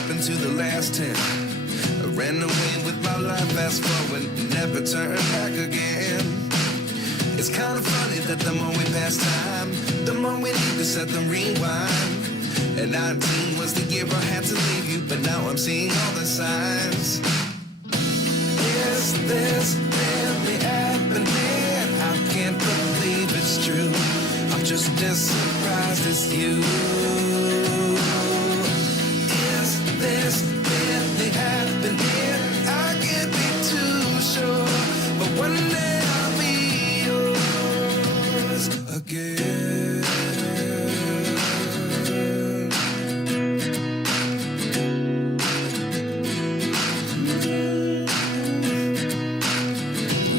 happened to the last 10? I ran away with my life, fast forward, never turn back again. It's kind of funny that the more we pass time, the more we need to set the rewind. And 19 was the year I had to leave you, but now I'm seeing all the signs. Is this really happening? I can't believe it's true. I'm just as surprised as you. Is this really happening? I can't be too sure, but one day I'll be yours again.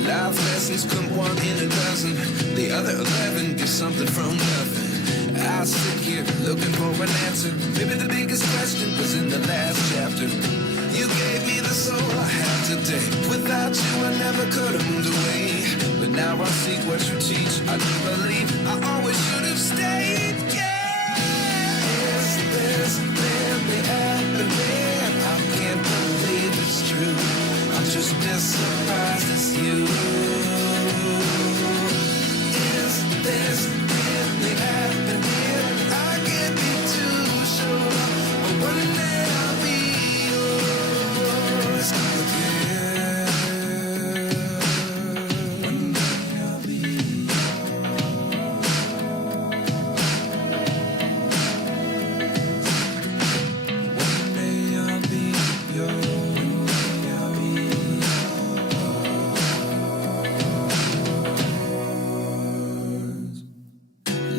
Life lessons come one in a dozen, the other 11 get something from nothing. I sit here looking for an answer. Maybe the biggest question was in the last chapter. You gave me the soul I have today. Without you I never could have moved away. But now I see what you teach. I do believe I always should have stayed. Yeah. Is this really happening? I can't believe it's true. I'm just as surprised as you. Is this really happening? I can't be too sure, but one day I'll be yours again. One day I'll be yours. One day I'll be yours.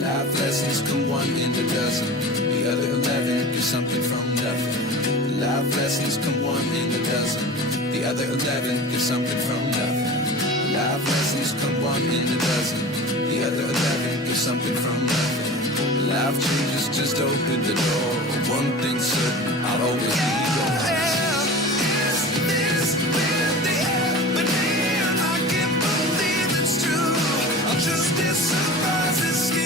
Life lessons come one in a dozen, the other 11 get something from nothing. Life lessons come one in a dozen, the other 11 get something from nothing. Life lessons come one in a dozen, the other 11 get something from nothing. Life changes just open the door. One thing's certain, I'll always be yours. Is this really happening? I can't believe it's true. I'm just as surprised as you.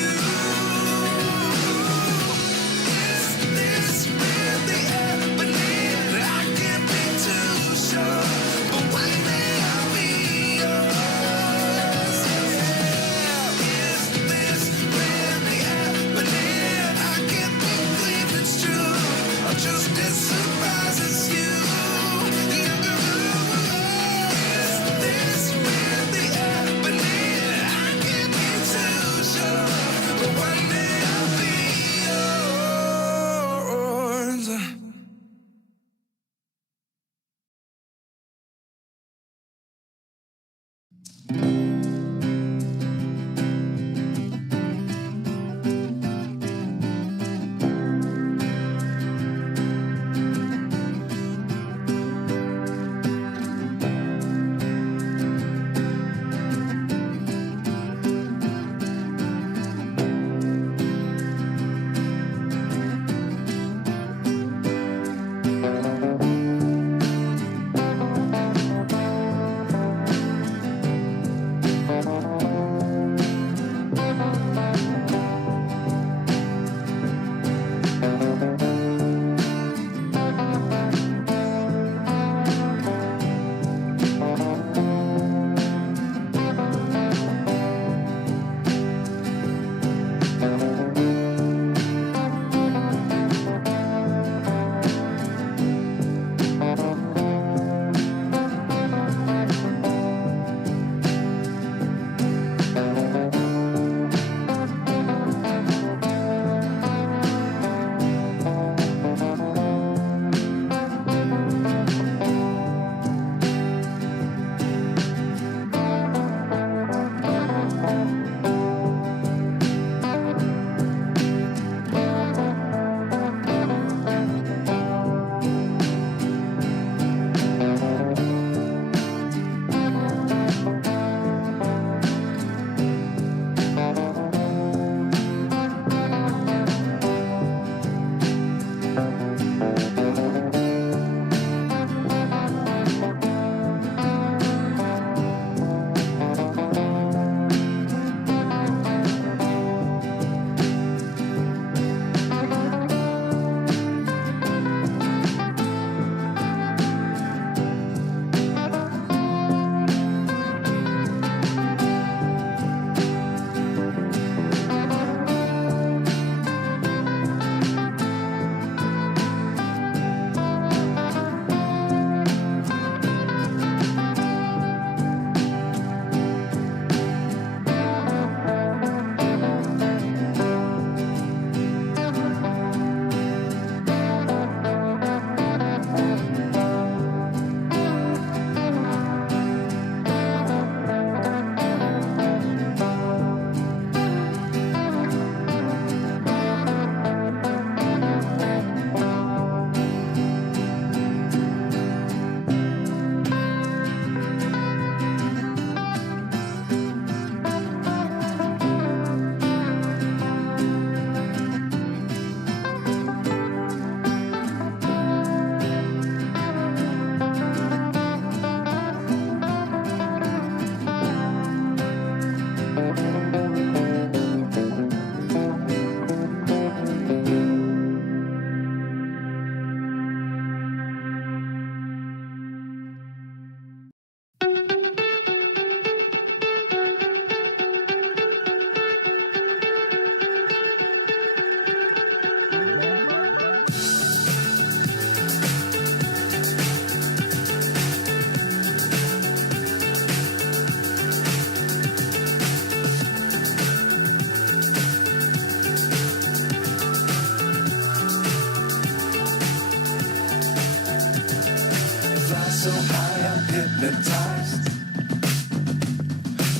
so high I'm hypnotized.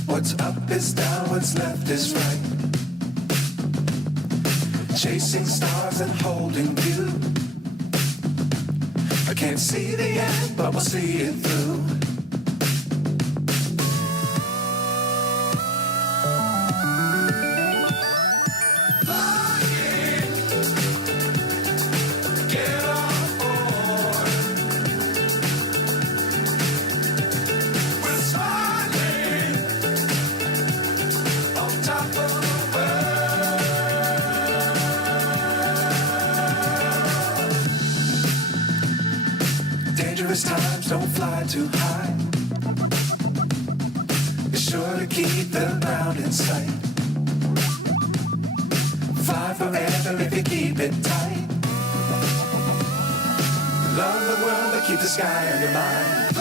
What's up is down, what's left is right. Chasing stars and holding you. I can't see the end, but we'll see it through. Times don't fly too high. Be sure to keep the ground in sight. Fly forever if you keep it tight. Love the world but keep the sky on your mind.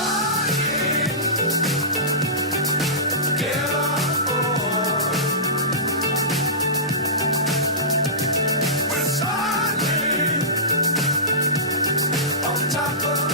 Get on board. We're soaring on top of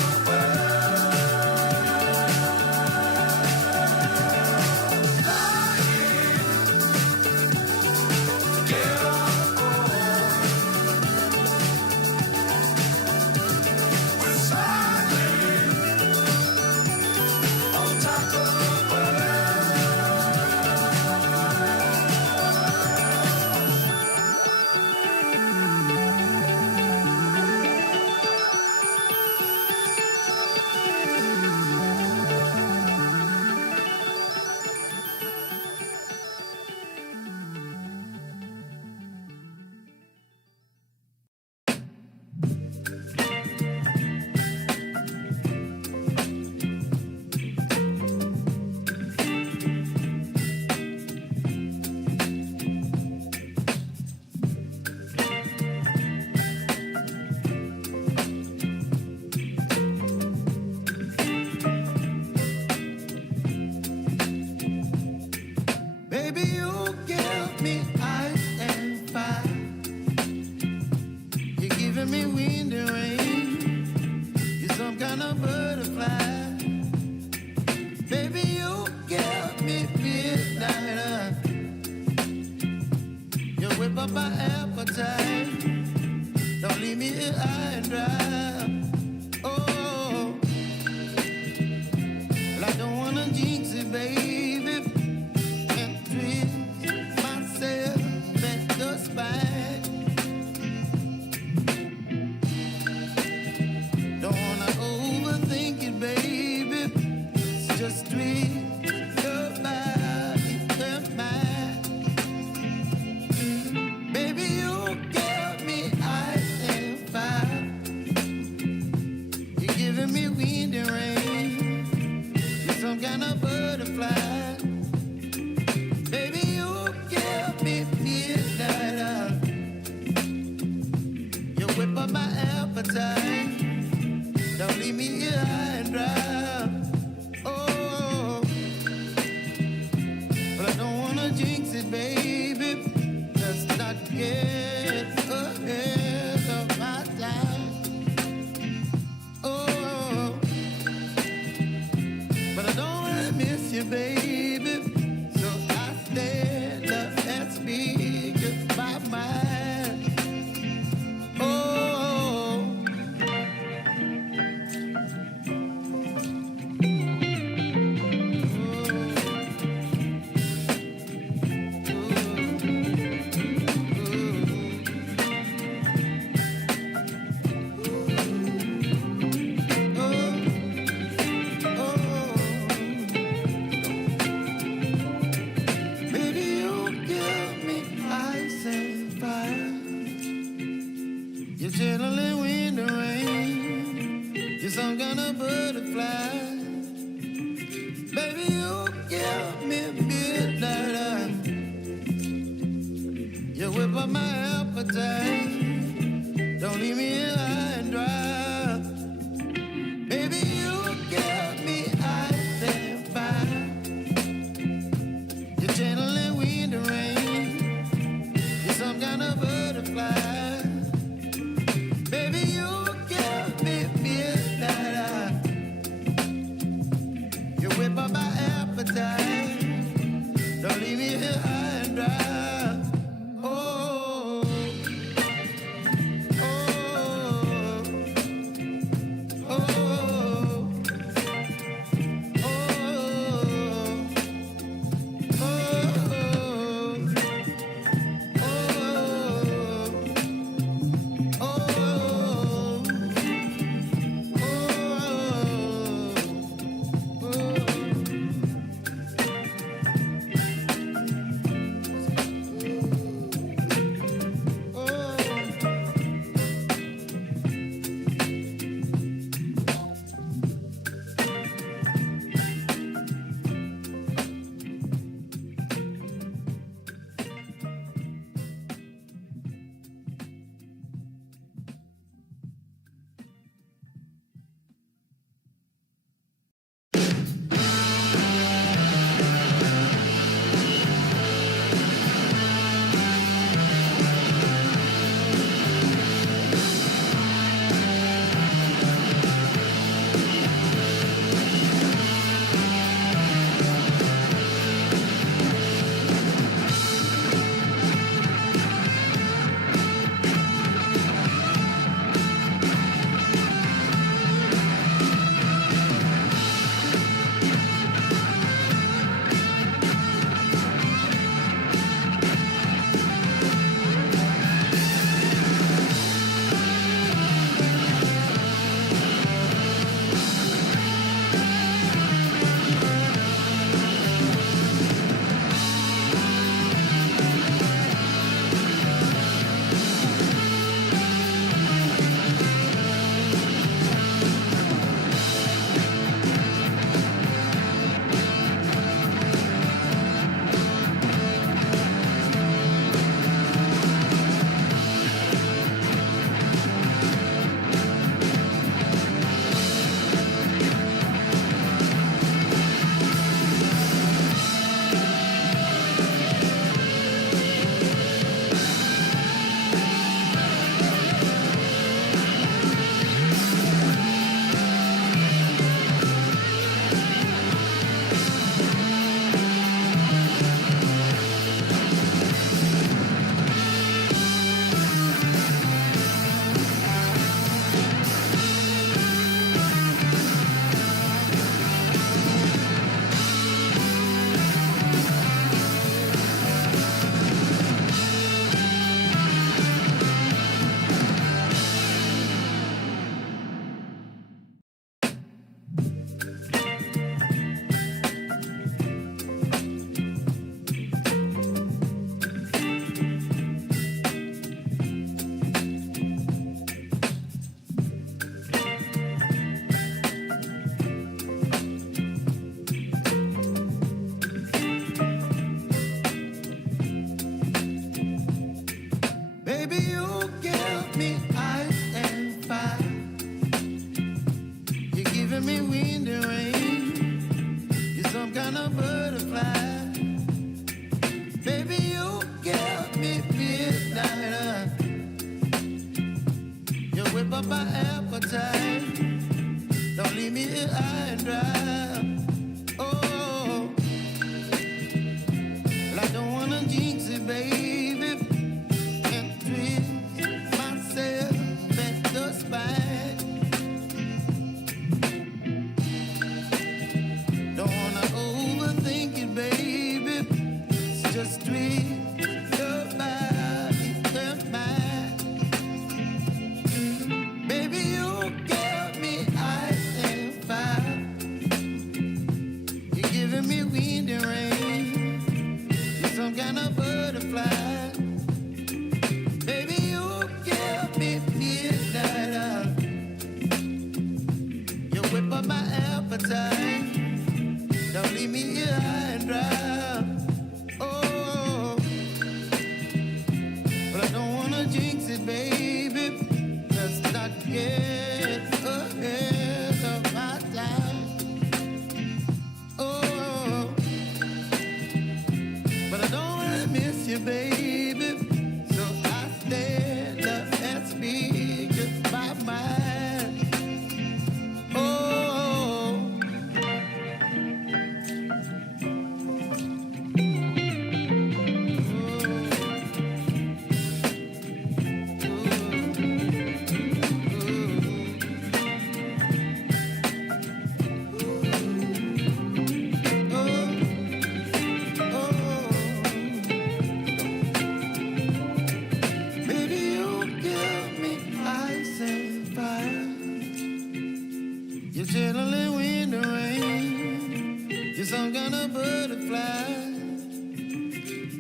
You're channeling wind and rain. You're some kind of butterfly.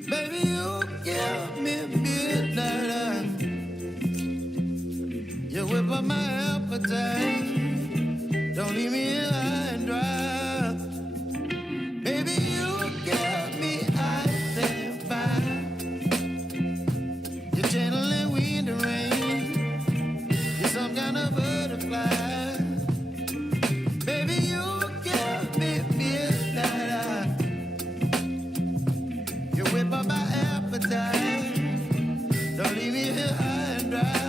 Baby, you give me midnight. You whip up my appetite. Don't leave me here high and dry. Baby, you give me ice and fire. You're channeling wind and rain. You're some kind of butterfly. Baby, you give me midnight. You whip up my appetite. Don't leave me here high and dry.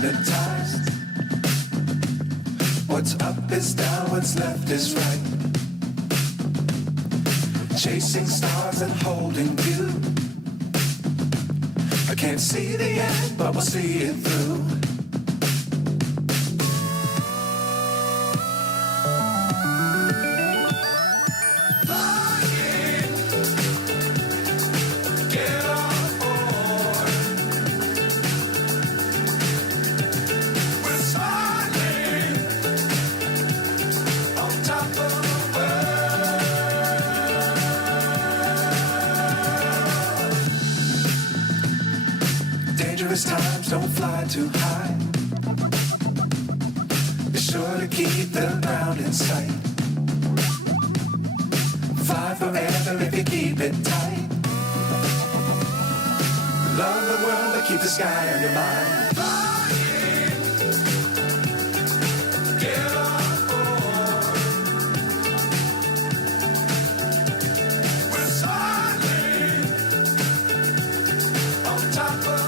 hypnotized. What's up is down, what's left is right. Chasing stars and holding you. I can't see the end, but we'll see it through. Times don't fly too high. Be sure to keep the ground in sight. Fly forever if you keep it tight. Love the world but keep the sky on your mind. Get on board. We're sailing on top of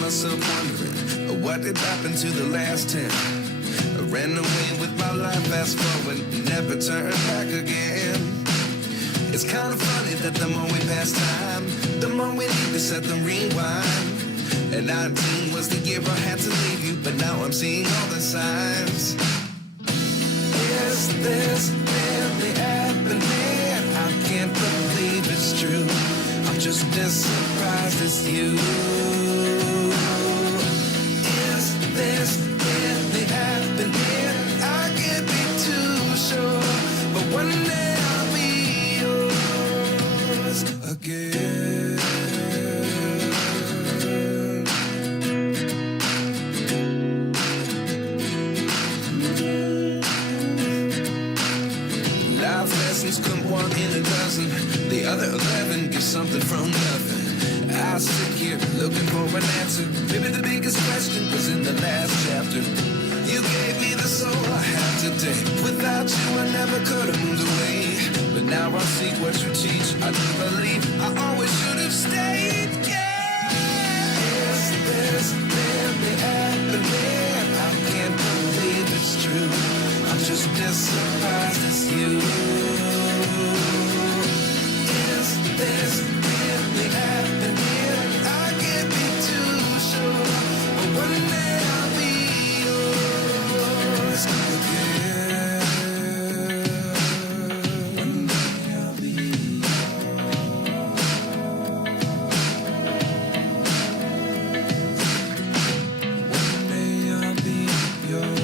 myself wondering what did happen to the last 10. I ran away with my life, fast forward, never turn back again. It's kind of funny that the more we pass time, the more we need to set the rewind. And 19 was the year I had to leave you, but now I'm seeing all the signs. Is this really happening? true. I'm just as surprised as you. Is this really happening? I can't be too sure, but one day I'll be yours again. Life lessons come one in a dozen. The other 11 give something from nothing. I sit here looking for an answer. Maybe the biggest question was in the last chapter. You gave me the soul I have today. Without you I never could have moved away. But now I see what you teach. I do believe I always should have stayed. Yeah. Is this really happening? I can't believe it's true. I'm just as surprised as you. Is this really happening? I can't be too sure, but one day I'll be yours again. One day I'll be yours. One day I'll be yours.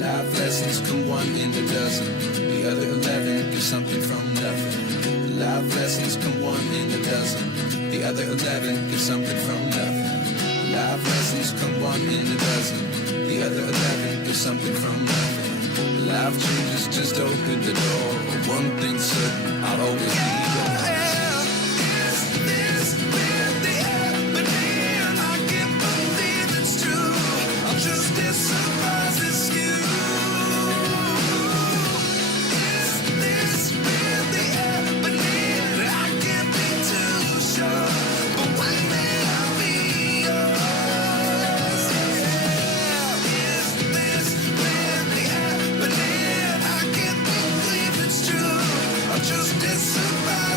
Life lessons come one in a dozen. The other 11 give something from nothing. Life lessons come one in a dozen. The other 11 give something from nothing. Life lessons come one in a dozen. The other 11 give something from nothing. Life changes just open the door. One thing's certain, I'll always be yours. Is this really happening? I can't believe it's true. I'm just as surprised as you. Is this really happening? I can't be too sure, but one day I'll be yours. Yeah. Is this really happening? I can't believe it's true. I'm just as surprised.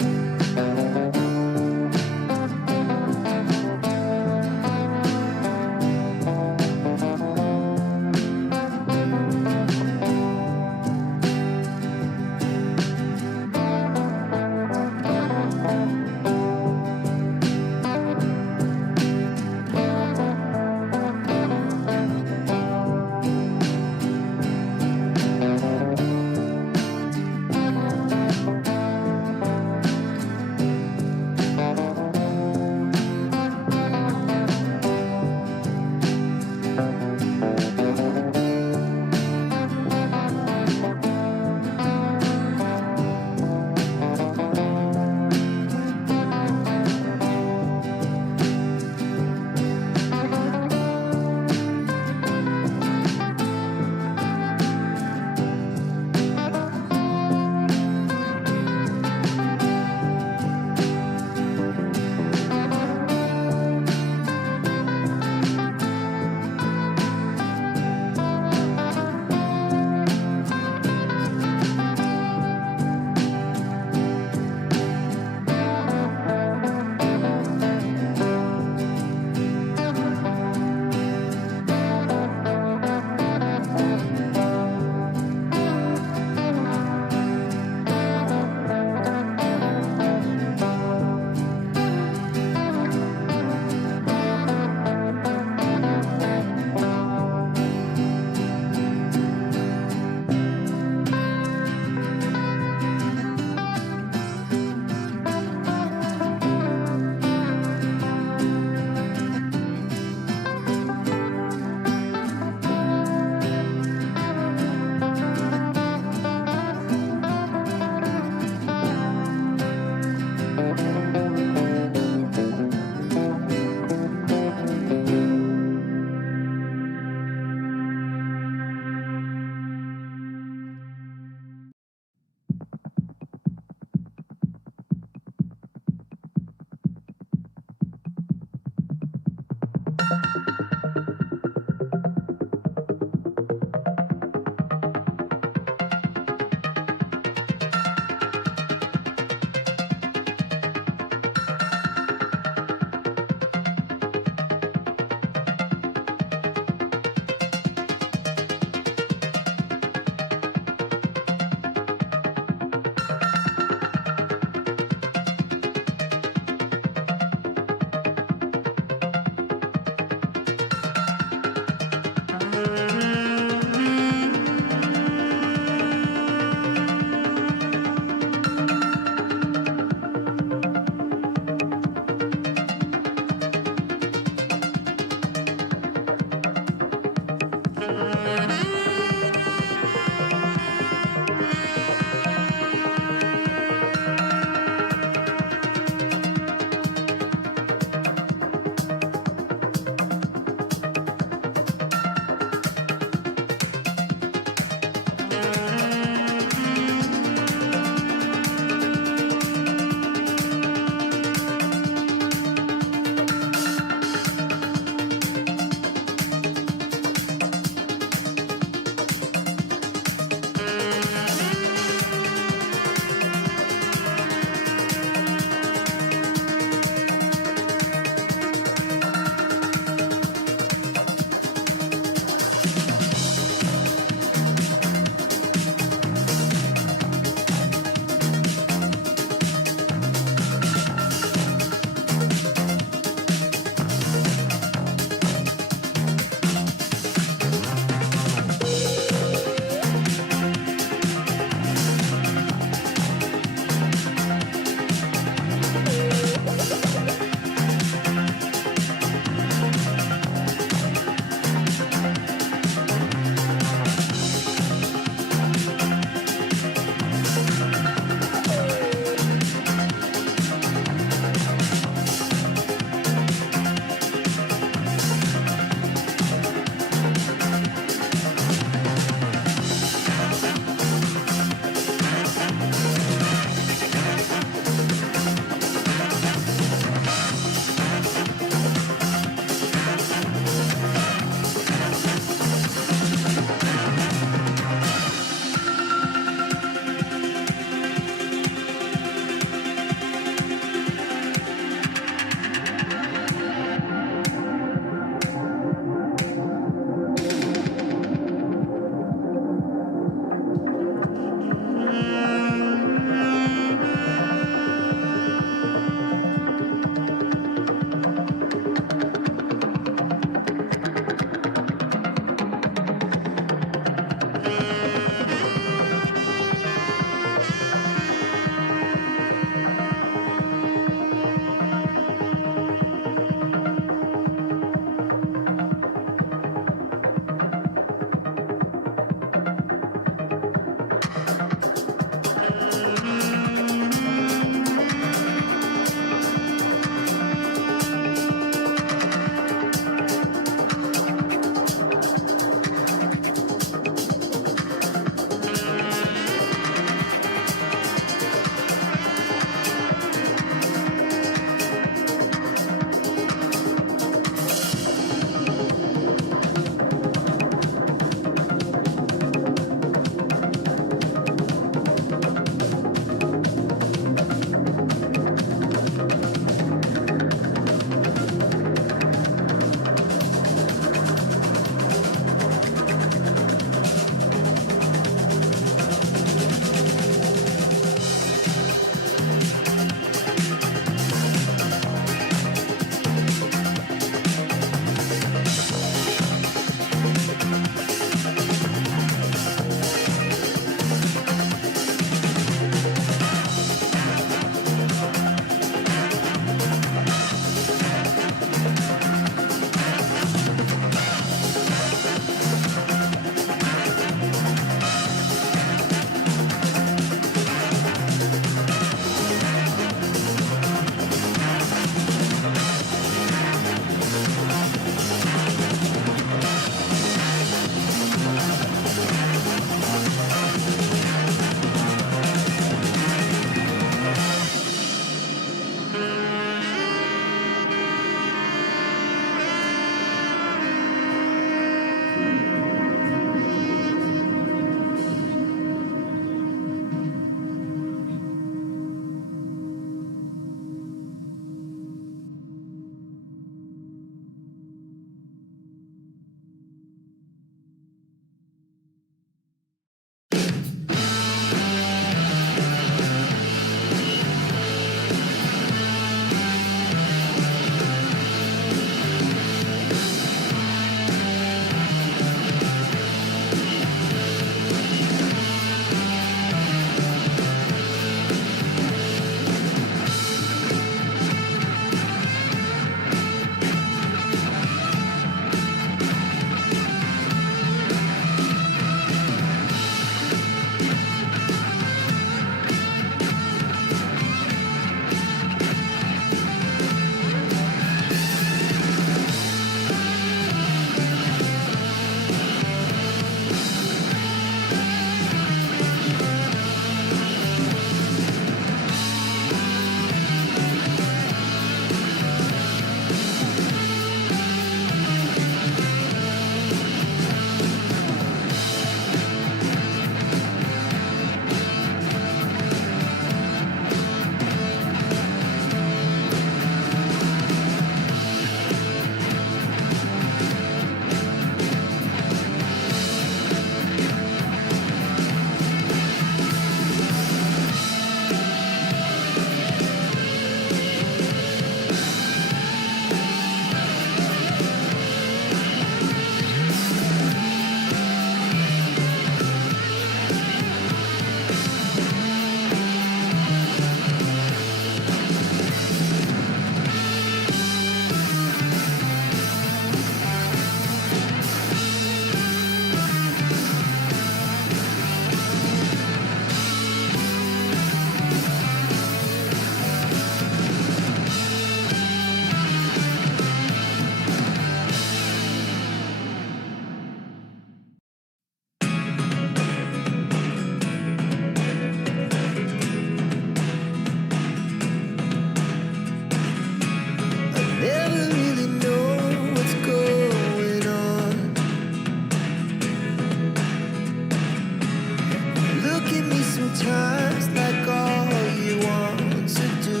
Sometimes like all you want to do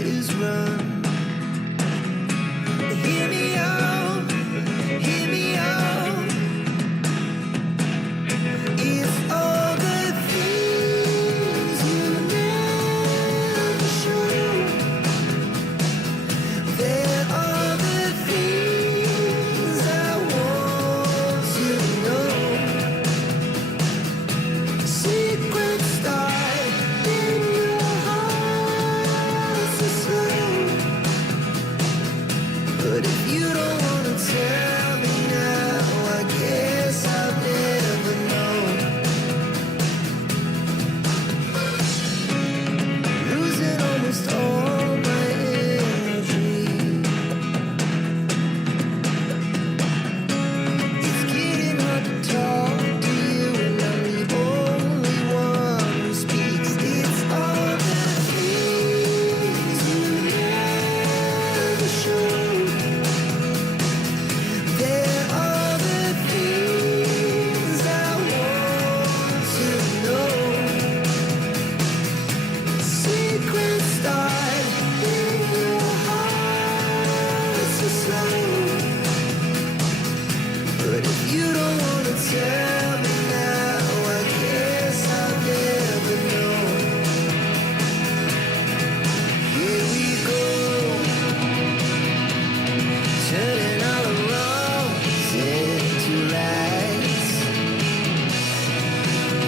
is run. Hear me out, hear me out. It's all the things you never show. There are the things I want to know. Secrets start in your heart so slow. But if you don't wanna tell me now, I guess I'll never know. Losing almost all my energy. It's getting hard to talk to you, and I'm the only one who speaks. It's all the things you never show. There are the things I want to know. Secrets start in your heart so slow. But if you don't wanna tell me now, I guess I'll never know. Here we go, turning all the wrongs into rights.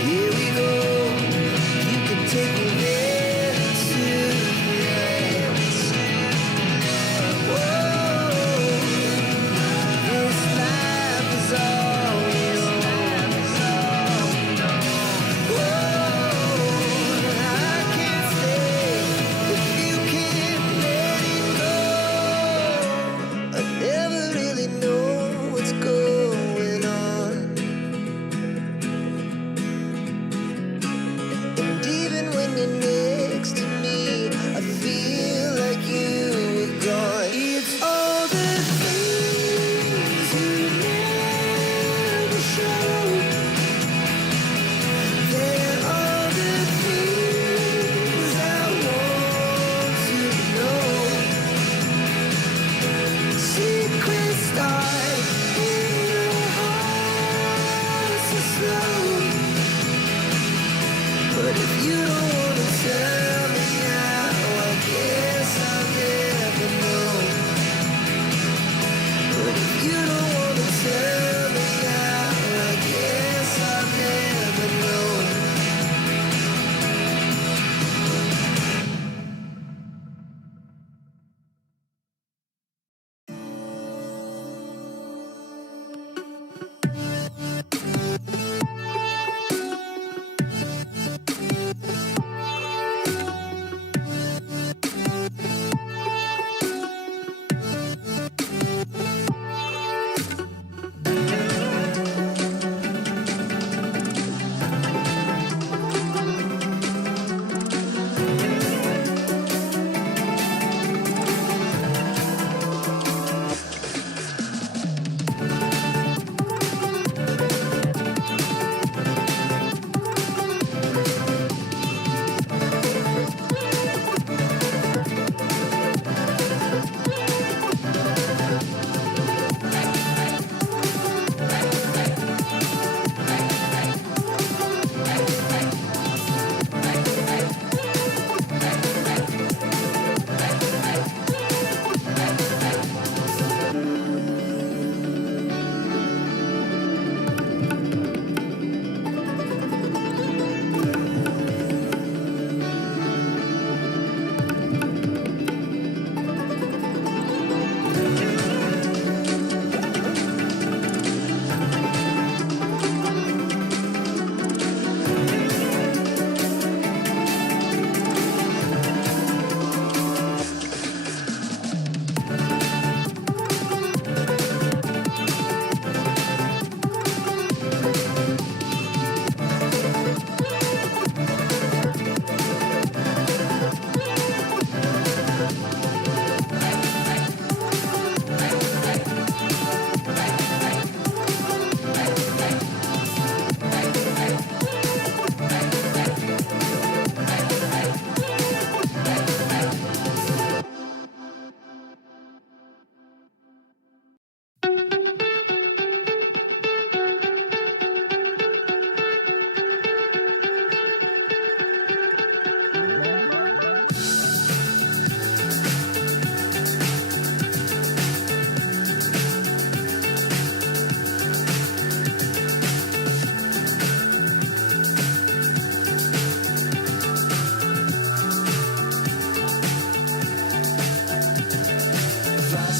Here we go, you can take me there tonight. Whoa, this life is all yours. Whoa, I can't stay if you can't let it go. I never really know what's going on. And even when you're next to me, I feel like you were gone. It's all the things you never show. There are the things I want to know. Secrets start in your heart so slow. But if you don't wanna tell me now, I guess I'll never know. But if you don't wanna tell me now, I guess I'll never know.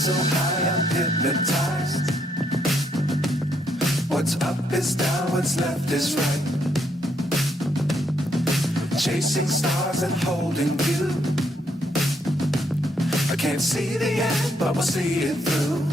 so high I'm hypnotized. What's up is down, what's left is right. Chasing stars and holding you. I can't see the end, but we'll see it through.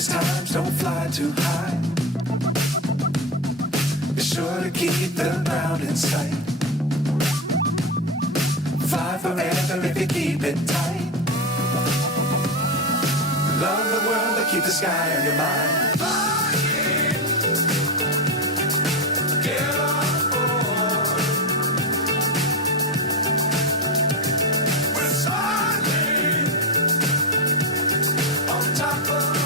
Times don't fly too high. Be sure to keep the ground in sight. Fly forever if you keep it tight. Love the world but keep the sky on your mind. Get on board. We're soaring on top of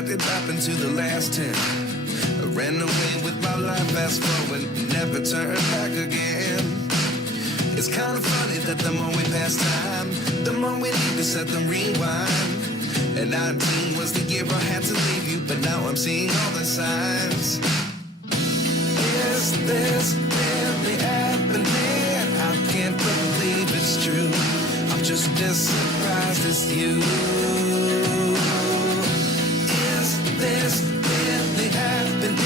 What did happen to the last 10? I ran away with my life, fast forward, never turn back again. It's kind of funny that the more we pass time, the more we need to set them rewind. And 19 was the year I had to leave you, but now I'm seeing all the signs. Is this really happening? I can't believe it's true. I'm just as surprised as you. Is this really happening?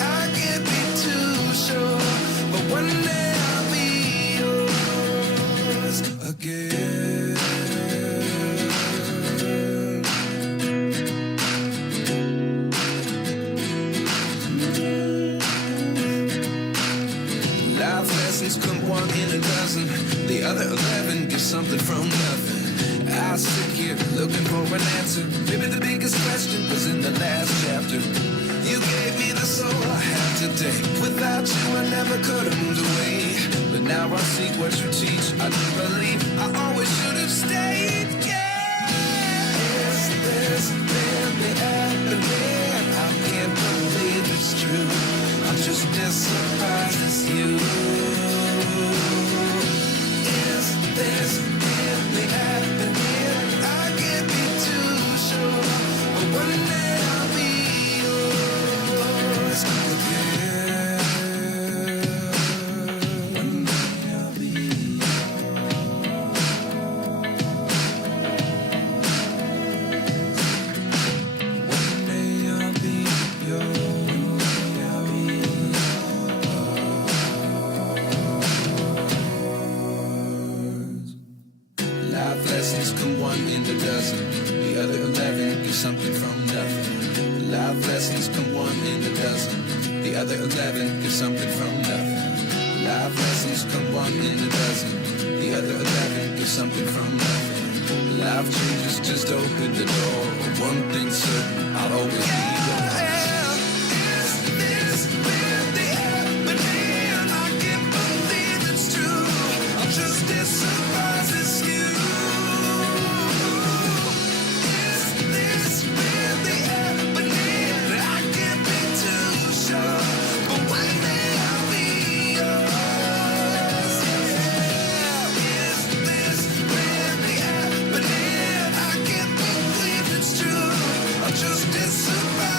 I can't be too sure, but one day I'll be yours again. Life lessons come one in a dozen. The other 11 get something from nothing. I sit here looking for an answer. Maybe the biggest question was in the last chapter. You gave me the soul I have today. Without you I never could have moved away. But now I see what you teach. I do believe I always should have stayed. Yeah. Is this really happening? I can't believe it's true. I'm just as surprised as you. Is this really happening? I can't be too sure, but one day I'll be yours again. One day I'll be yours. One day I'll be yours. I'll be yours. Life lessons come one in a dozen. The other 11 get something from nothing. Life lessons come one in a dozen. The other 11 get something from nothing. Life lessons come one in a dozen. The other 11 get something from nothing. Life changes just open the door. One thing's certain, I'll always be yours. Is this really happening? I can't believe it's true. I'm just as surprised as you. Is this really happening? I can't be too sure, but one day I'll be yours. Is this really happening? I can't believe it's true. I'm just as surprised.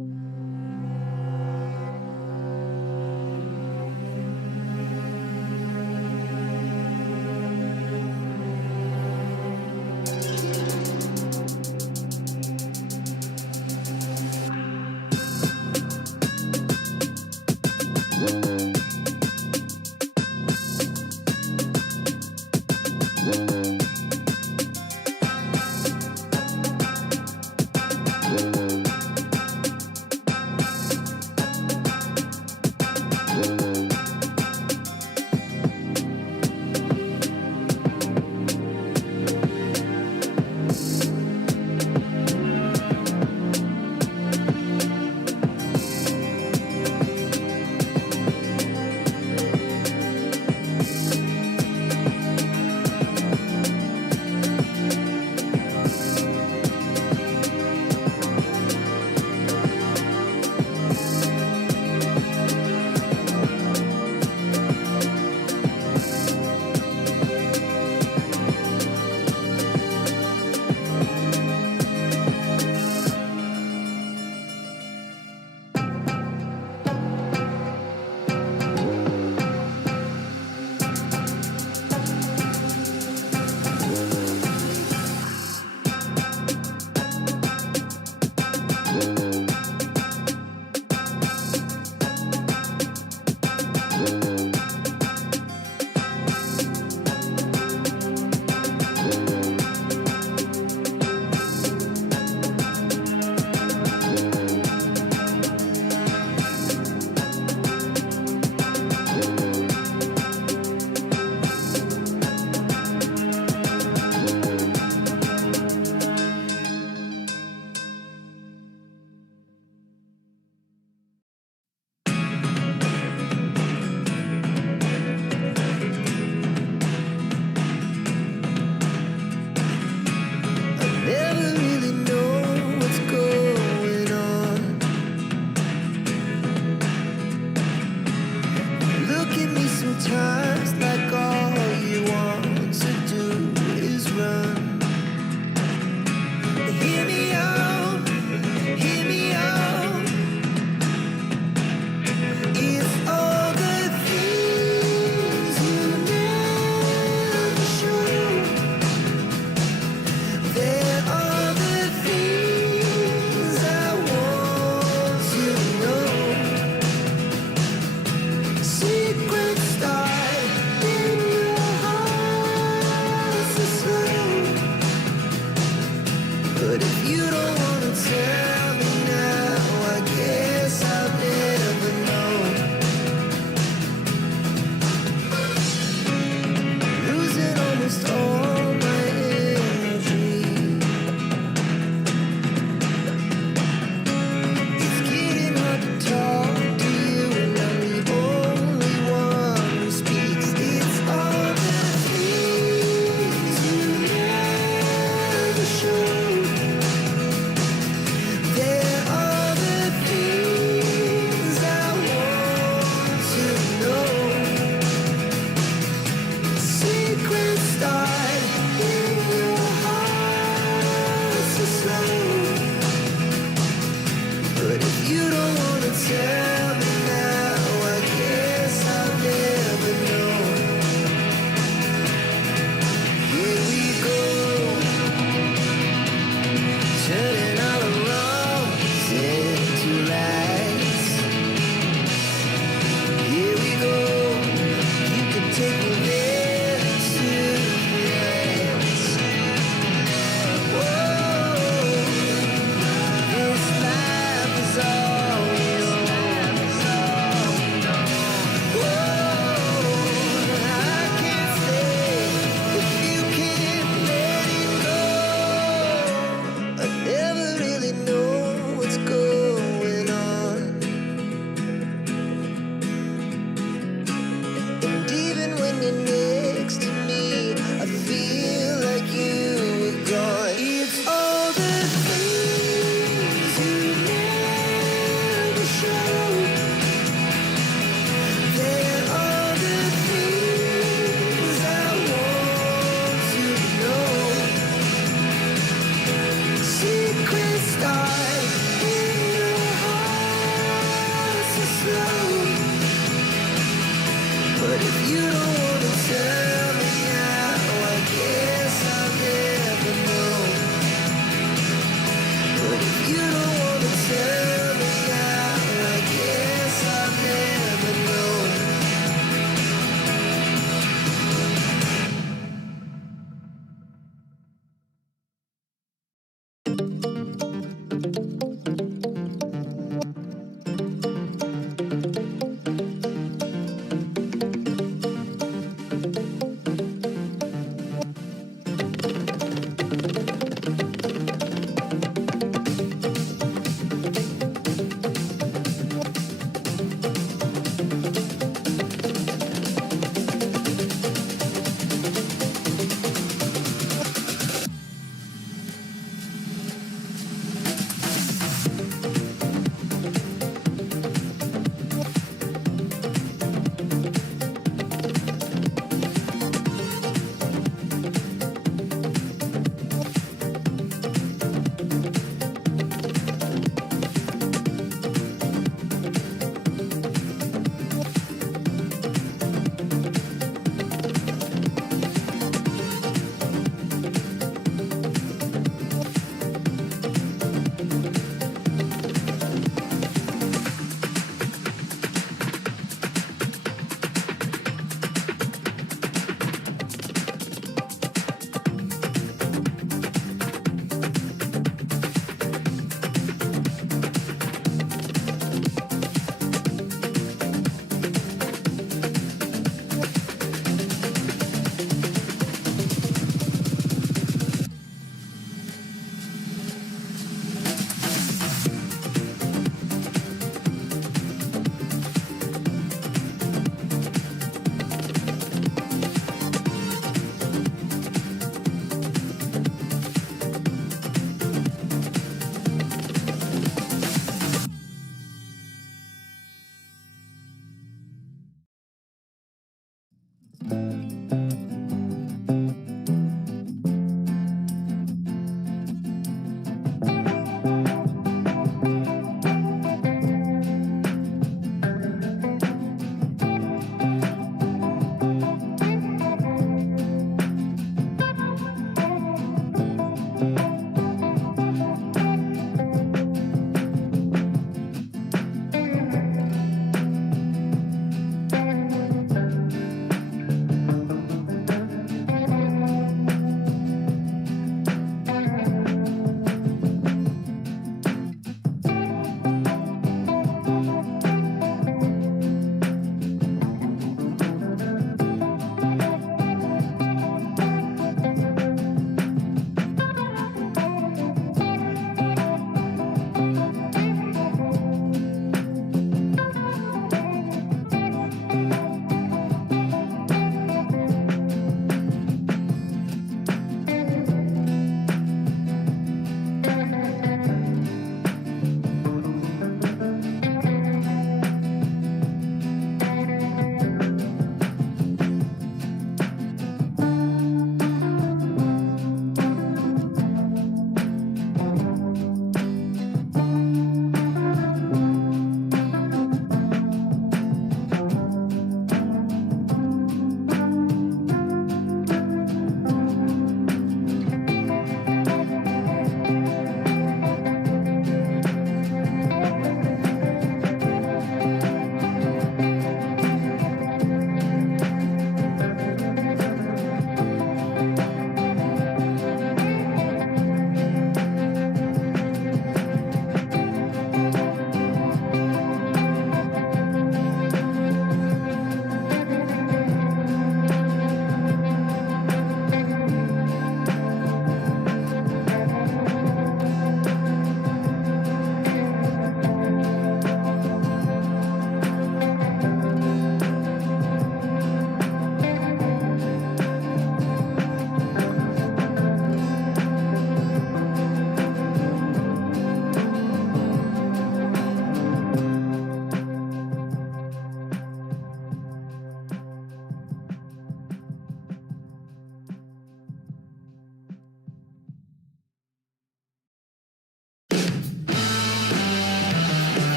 you.